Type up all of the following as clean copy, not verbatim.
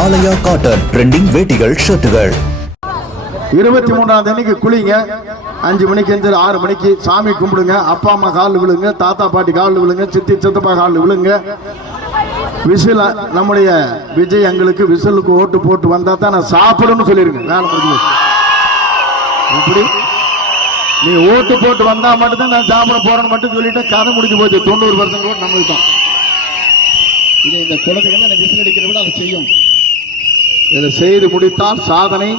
ஆலயா cotton trending வேட்டிகள் ஷர்ட்டுகள் 23ஆம் தேதிக்கு குளிங்க 5 மணிக்கு எந்திரி 6 மணிக்கு சாமி கும்பிடுங்க. அப்பா அம்மா காலில் விழுங்க, தாத்தா பாட்டி காலில் விழுங்க, சித்தி சித்தப்பா காலில் விழுங்க. விசில் நம்முடைய விஜய் எங்களுக்கு விசிலுக்கு ஓட்டு போட்டு வந்தா தான் நான் சாப்பிடணும்னு சொல்லிருங்க. வேலை முடிஞ்சு இப்படி நீ ஓட்டு போட்டு வந்தா மட்டும்தான் நான் சாப்பிட போறேன்னு மட்டும் சொல்லிட்டு கதை முடிஞ்சு போச்சு. 90% ஓட்டு நம்மளுக்கு தான். இதை இந்த குழந்தைகள் விசில் அடிக்கிற விட அதை செய்யும். இதை செய்து முடித்தால் சாதனை.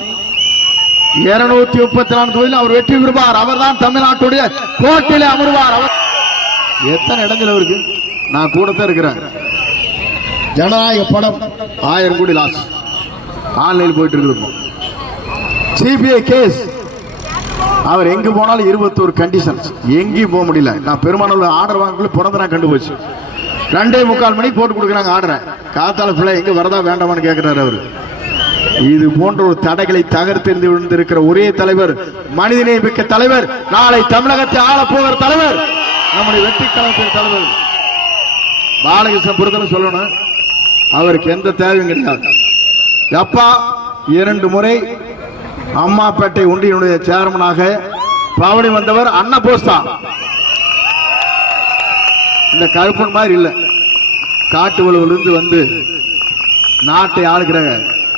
234 தொகுதியில் அவர் வெற்றி பெறுவார். அவர் தான் தமிழ்நாட்டுடைய கோட்டையிலே அமர்வார். அவர் எத்தனை இடங்கள் அவருக்கு நான் கூட தான் இருக்கிறேன். ஜனநாயக படம் 1000 கோடி லாஸ் ஆன்லைன் போயிட்டு இருக்கு. சிபிஐ கேஸ் அவர் எங்கு போனாலும் 21 கண்டிஷன்ஸ், எங்கேயும் போக முடியல. நான் பெருமானூர் ஆர்டர் வாங்கக்குள்ள பிறந்த நான் கண்டுபோச்சு. 2:45 மணிக்கு போட்டு கொடுக்குறாங்க ஆர்டரை. காத்தால பிள்ளை எங்க வரதா வேண்டாமான்னு கேட்கிறாரு அவரு. இது போன்ற ஒரு தடைகளை தகர்த்தெறிந்து விழுந்திருக்கிற ஒரே தலைவர், மனிதநேய மிக்க தலைவர், நாளை தமிழகத்தை ஆளப்போகிற தலைவர், நம்முடைய வெற்றி கழகத்தின் தலைவர் பாலகிருஷ்ண பொறுத்தல சொல்லணும். அவருக்கு எந்த தேவையும் கிடையாது. அப்பா 2 முறை அம்மாப்பேட்டை ஒன்றியனுடைய சேர்மனாக பவனி வந்தவர் அண்ணா போஸ்தா. இந்த கருப்பன் மாதிரி இல்ல, காட்டு வலுவிலிருந்து வந்து நாட்டை ஆளுகிற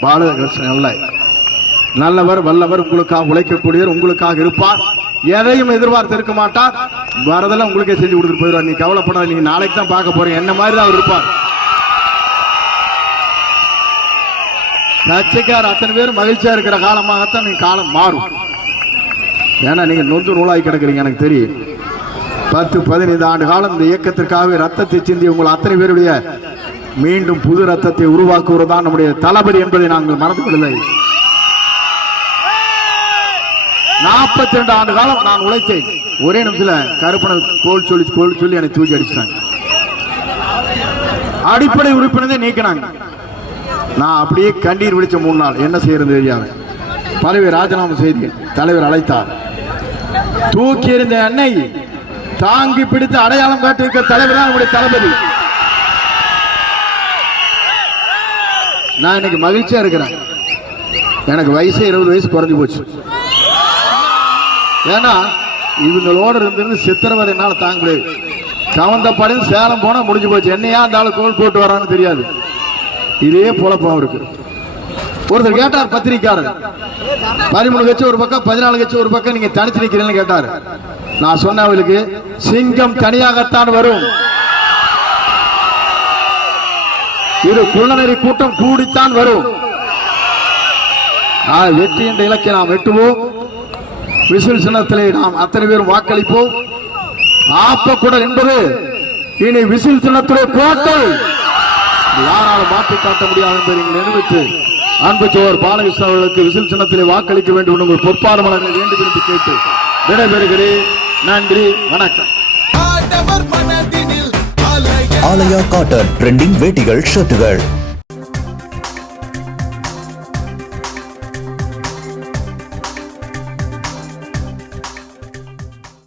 பாலகிருஷ்ணன் நல்லவர், வல்லவர், உங்களுக்காக உழைக்கக்கூடியவர், உங்களுக்காக இருப்பார், எதையும் எதிர்பார்த்து இருக்க மாட்டார். வரதெல்லாம் உங்களுக்கே செஞ்சு கொடுத்துட்டு போயிடுவார். நீ கவலைப்படாத, நீங்க நாளைக்கு தான் பார்க்க போறீங்க. என்ன மாதிரி தான் அவர் இருப்பார். கட்சிக்கார் அத்தனை பேரும் மகிழ்ச்சியா இருக்கிற காலமாகத்தான் நீங்க காலம் மாறும். ஏன்னா நீங்க நொந்து நூலாகி கிடக்குறீங்க. எனக்கு தெரியும். 10-15 ஆண்டு காலம் இந்த இயக்கத்திற்காக ரத்தத்தை சிந்தி உங்கள் அத்தனை பேருடைய மீண்டும் புது ரத்தத்தை உருவாக்குவதுதான் நம்முடைய தளபதி என்பதை நாங்கள் மறந்துவிடவில்லை. 42 ஆண்டு காலம் நான் உழைத்தேன். ஒரே நிமிஷத்துல கருப்பனை கோல் சொல்லி என்னை தூக்கி அடிச்சிட்டாங்க. அடிப்படை உறுப்பினரை நீக்கினாங்க. நான் அப்படியே கண்ணீர் விழிச்ச 3 நாள். என்ன செய்யறது தெரியாது. பதவி ராஜினாமா செய்தி தலைவர் அழைத்தார். தூக்கி எறிந்த அன்னை தாங்கி பிடித்து அடையாளம் காட்டியிருக்க தலைவர் தான் நம்முடைய தளபதி. நான் இன்னைக்கு மகிழ்ச்சியா இருக்கிறேன். எனக்கு வயசு 20 வயசு குறைஞ்சு போச்சு. ஏன்னா இவங்களோட இருந்து சித்திரவதை என்னால தாங்க முடியாது. கவர்ந்த படம் சேலம் போனா முடிஞ்சு போச்சு. என்னையா அந்த ஆளு கோல் போட்டு வரான்னு தெரியாது. இதே பொழப்பம் இருக்கு. ஒருத்தர் கேட்டார், பத்திரிக்காரர், 13 கட்சி ஒரு பக்கம், 14 கட்சி ஒரு பக்கம், நீங்க தனிச்சு நிக்கிறீங்கன்னு கேட்டாரு. நான் சொன்ன அவளுக்கு, சிங்கம் தனியாகத்தான் வரும், இது குள்ளநெறி கூட்டம் கூடித்தான் வரும். வெற்றி என்ற இலக்கை நாம் வெட்டுவோம். விசில் சின்னத்திலே நாம் அத்தனை பேரும் வாக்களிப்போம். ஆப்பக்குடல் என்பது இனி விசில் சின்னத்திலே கோட்டை, யாராலும் மாற்றி காட்ட முடியாது என்பதை நிரூபித்து அன்பு சோழர் பாலகிருஷ்ணன் அவர்களுக்கு விசில் சின்னத்திலே வாக்களிக்க வேண்டும் என்று உங்கள் பொற்பாடு மலர்களை வேண்டும் என்று கேட்டு விடைபெறுகிறேன். நன்றி, வணக்கம். ஆலயா காட்டன் ட்ரெண்டிங் வேட்டிகள் ஷர்ட்டுகள்